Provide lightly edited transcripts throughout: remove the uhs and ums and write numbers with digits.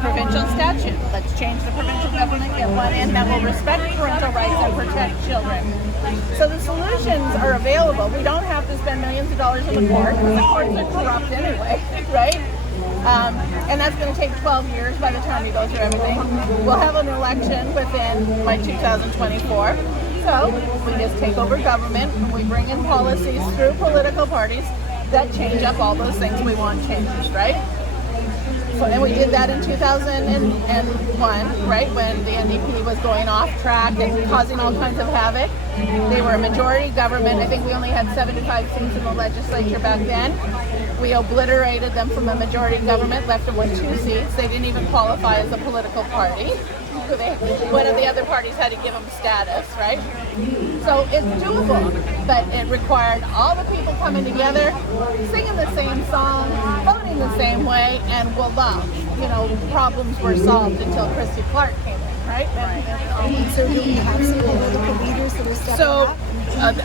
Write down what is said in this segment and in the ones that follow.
provincial statute. Let's change the provincial government, get one in that will respect parental rights and protect children. So the solutions are available. We don't have to spend millions of dollars in the court, because the courts are corrupt anyway, right? And that's going to take 12 years by the time we go through everything. We'll have an election within 2024. So we just take over government and we bring in policies through political parties that change up all those things we want changed, right? So, and we did that in 2001, right, when the NDP was going off track and causing all kinds of havoc. They were a majority government. I think we only had 75 seats in the legislature back then. We obliterated them from a majority government, left them with 2 seats. They didn't even qualify as a political party. So one of the other parties had to give them status, right? So it's doable, but it required all the people coming together, singing the same song, voting the same way, and voila, problems were solved until Christy Clark came in, right? So do we have some political leaders that are stepping up?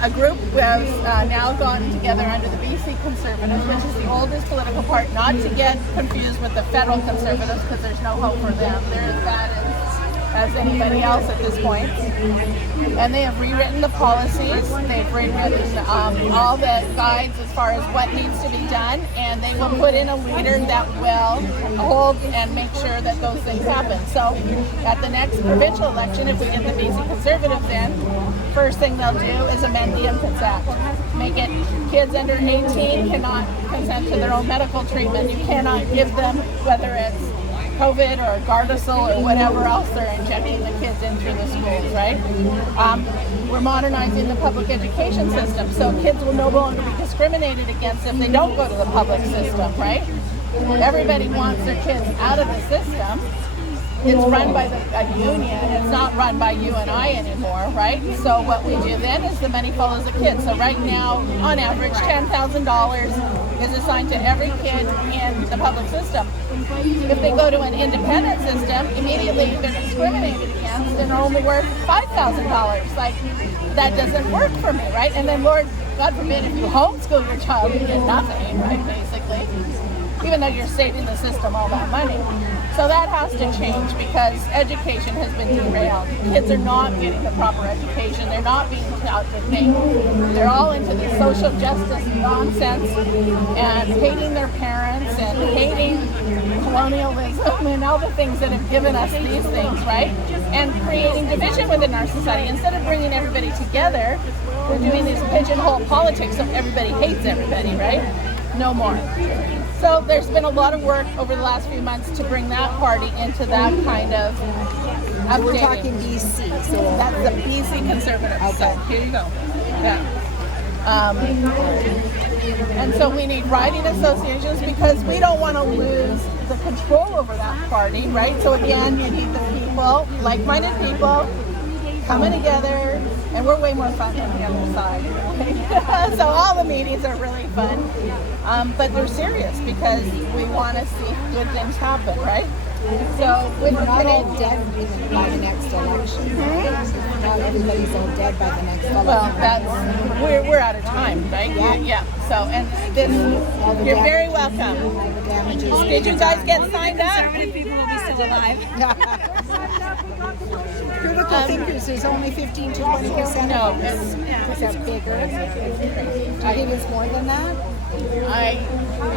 A group has now gotten together under the BC Conservatives, which is the oldest political party, not to get confused with the federal Conservatives, because there's no hope for them. They're as bad as anybody else at this point. And they have rewritten the policies, they've rewritten all the guides as far as what needs to be done, and they will put in a leader that will hold and make sure that those things happen. So at the next provincial election, if we get the BC Conservatives in, first thing they'll do is amend the Infants Act. Make it kids under 18 cannot consent to their own medical treatment. You cannot give them, whether it's COVID or Gardasil or whatever else they're injecting the kids in through the schools, right? We're modernizing the public education system, so kids will no longer be discriminated against if they don't go to the public system, right? Everybody wants their kids out of the system. It's run by a union. It's not run by you and I anymore, right? So what we do then is the money follows the kid. So right now, on average, $10,000 is assigned to every kid in the public system. If they go to an independent system, immediately they're discriminated against and are only worth $5,000. Like, that doesn't work for me, right? And then, Lord, God forbid, if you homeschool your child, you get nothing, right, basically, even though you're saving the system all that money. So that has to change, because education has been derailed. Kids are not getting the proper education. They're not being taught to think. They're all into this social justice nonsense and hating their parents and hating colonialism and all the things that have given us these things, right? And creating division within our society. Instead of bringing everybody together, we're doing this pigeonhole politics so everybody hates everybody, right? No more. So there's been a lot of work over the last few months to bring that party into that kind of updating. We're talking BC, so that's the BC Conservatives. Okay. So here you go. Yeah. And so we need riding associations, because we don't want to lose the control over that party, right? So again, you need the people, like-minded people, coming together, and we're way more fun than the other side. Okay? So all the meetings are really fun, but they're serious because we want to see good things happen, right? So we're not all dead by the next election. Not everybody's all dead by the next election. Well, we're out of time, right? Yeah. So, and this, you're very welcome. Did you guys get signed up? How many people will be still alive? Critical thinkers, there's only 15 to 20%. No, is that bigger? I think it's more than that.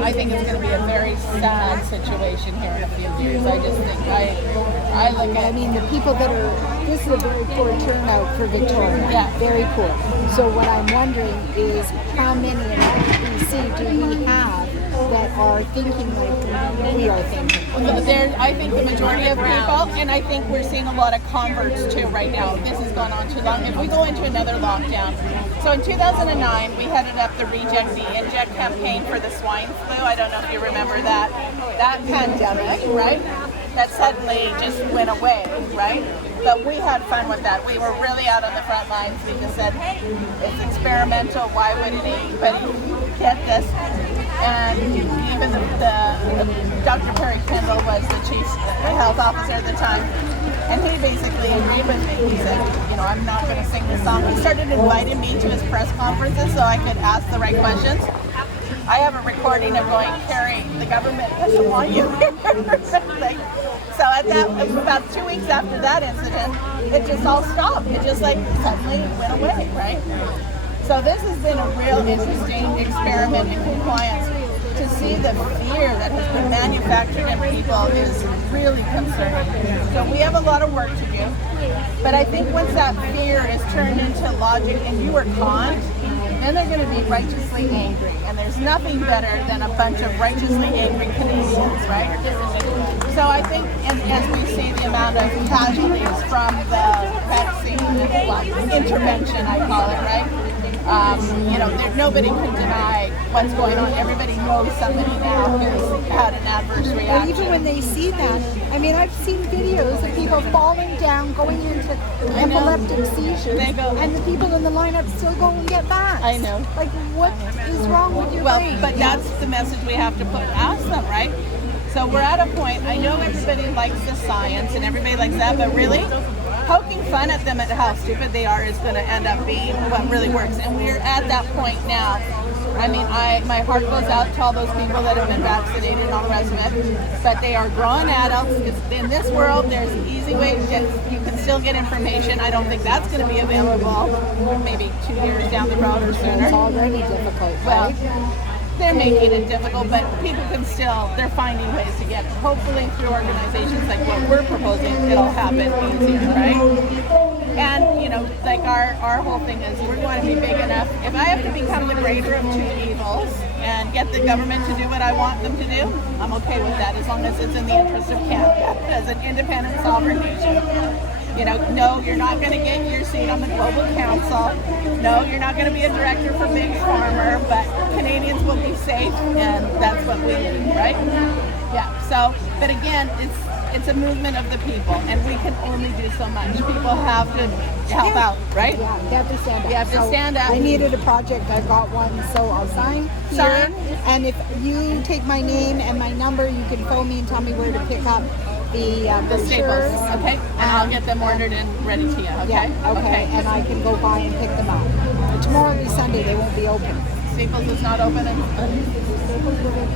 I think it's going to be a very sad situation here in a few years. I just think I look at. I mean, the people that are. This is a very poor turnout for Victoria. Yeah. Very poor. So what I'm wondering is how many in BC do we have that are thinking like we are thinking? I think the majority of people, and I think we're seeing a lot of converts too right now. This has gone on too long. If we go into another lockdown, so in 2009 we headed up the Reject the Inject campaign for the swine flu. I don't know if you remember that pandemic, right? That suddenly just went away, right? But we had fun with that. We were really out on the front lines. We just said, hey, it's experimental. Why wouldn't anybody get this? And even the Dr. Kari Talking was the chief health officer at the time, and he basically agreed with me. He said, I'm not going to sing the song. He started inviting me to his press conferences so I could ask the right questions. I have a recording of going, Kari, the government doesn't want you here. Like, so at that, about 2 weeks after that incident, it just all stopped. It just like suddenly went away, right? So this has been a real interesting experiment in compliance. To see the fear that has been manufactured in people is really concerning. So we have a lot of work to do. But I think once that fear is turned into logic and you are conned, then they're going to be righteously angry. And there's nothing better than a bunch of righteously angry Canadians, right? So I think, and as we see the amount of casualties from the vaccine intervention, I call it, right? You know, nobody can deny what's going on. Everybody knows somebody now has had an adverse reaction. But even when they see that, I mean, I've seen videos of people falling down, going into epileptic seizures, and the people in the lineup still go and get back. I know. Like, what is wrong with your brain? But that's the message we have to ask them, right? So we're at a point, I know everybody likes the science and everybody likes that, but really, poking fun at them at how stupid they are is going to end up being what really works. And we're at that point now. I mean, my heart goes out to all those people that have been vaccinated and all the rest of it. But they are grown adults. In this world, there's easy ways that you can still get information. I don't think that's going to be available maybe 2 years down the road or sooner. It's already difficult, right? Well, they're making it difficult, but people can still, they're finding ways to get it. Hopefully through organizations like what we're proposing, it'll happen easier, right? And, you know, like our whole thing is we're going to be big enough. If I have to become the greater of two evils and get the government to do what I want them to do, I'm okay with that as long as it's in the interest of Canada as an independent sovereign nation. You know, no, you're not going to get your seat on the Global Council. No, you're not going to be a director for Big Pharma, but Canadians will be safe, and that's what we need, right? Yeah, so, but again, it's a movement of the people, and we can only do so much. People have to help out, right? Yeah, you have to stand up. You have to stand up. I needed a project, I got one, so I'll sign here. Sign. And if you take my name and my number, you can phone me and tell me where to pick up the Staples, brochures. okay? And I'll get them ordered and ready to you, okay? Yeah, okay. And I can go by and pick them up. Tomorrow will be Sunday, they won't be open. Staples is not open. Staples will be open.